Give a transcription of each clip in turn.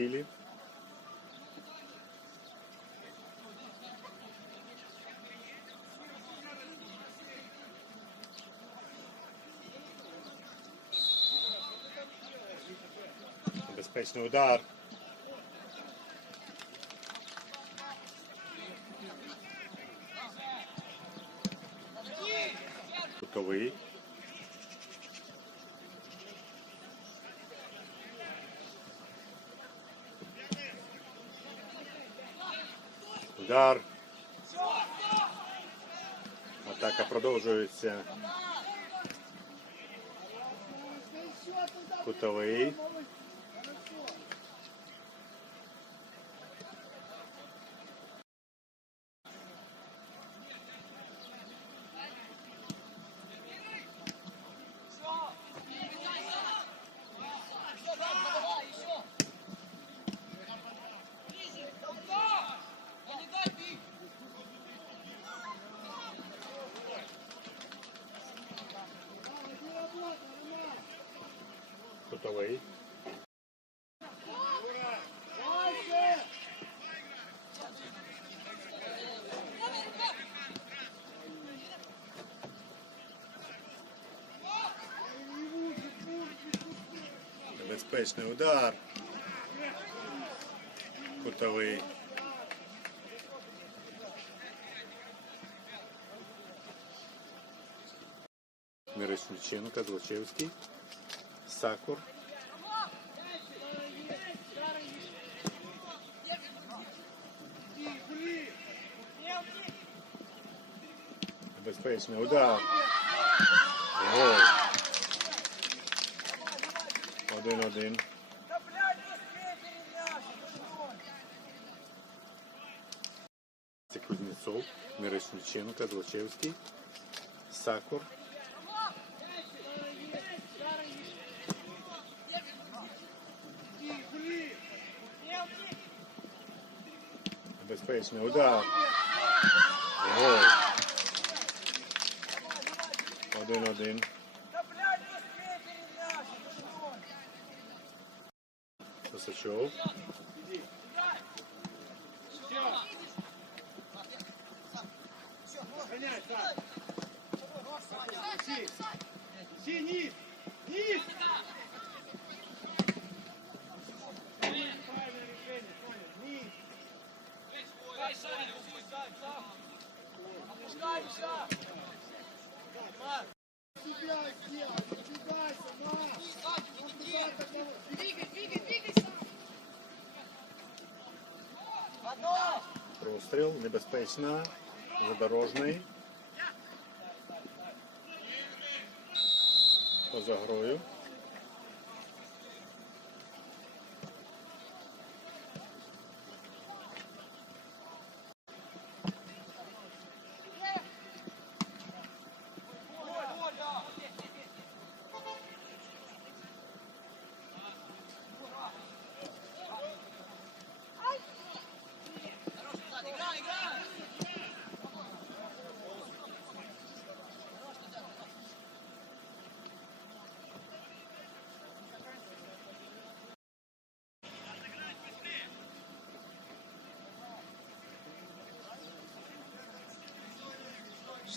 Білі. Безпечний удар. Кутовий. Удар. Атака продовжується. Кутовий. Кутовий. Небезпечний удар. Кутовий. Мирошниченко, Злочевський. Сакур. Небезпечний удар. Гол. Один-один. Кузнецов, Мирошниченко, Злочевський. Сакур. Небезпечний удар. Гол. Один-один. Косачов. Простріл. Небезпечна. Задорожний. Поза грою.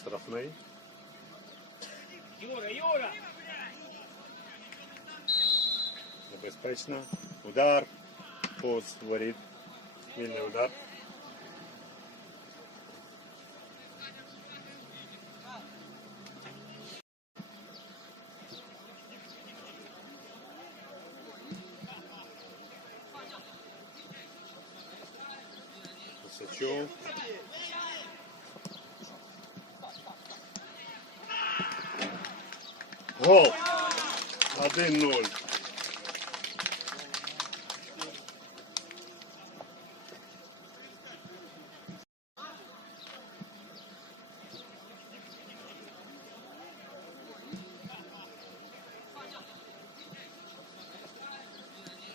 Штрафний. Юра, Юра! Небезпечно. Удар. Поз воріт. Вільний удар. Косачов. Гол! 1-0.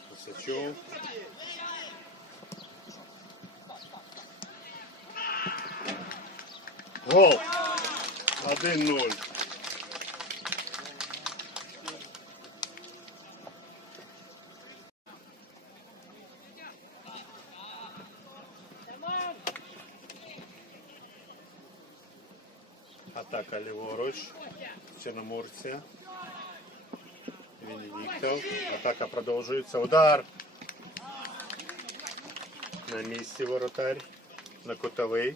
Косачов. Гол! 1-0. Атака ліворуч. Чорноморця. Венедиктов. Атака продовжується. Удар. На місці воротарь. На кутовий.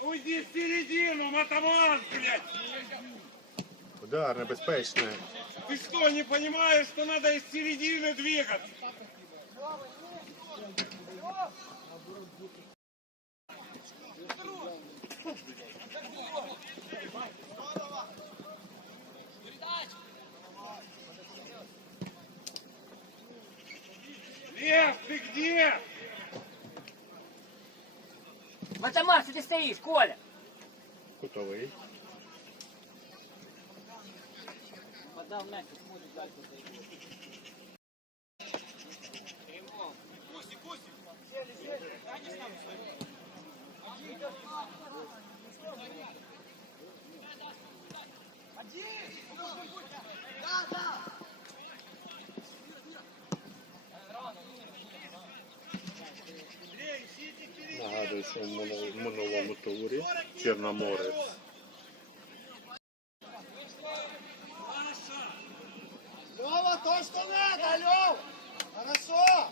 Уйди в середину, матаман, блядь! Удар небезпечний. Ты что, не понимаешь, что надо из середины двигаться? Лев, ты где? Матамар, что ты стоишь, Коля? Кутовий. Подав нафиг, может дальше зайти. Минулому турі. Чорноморець. Лёва, то, что надо, Лёв! Хорошо!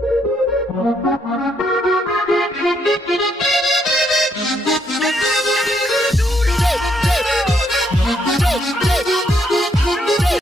Thank you. Thank.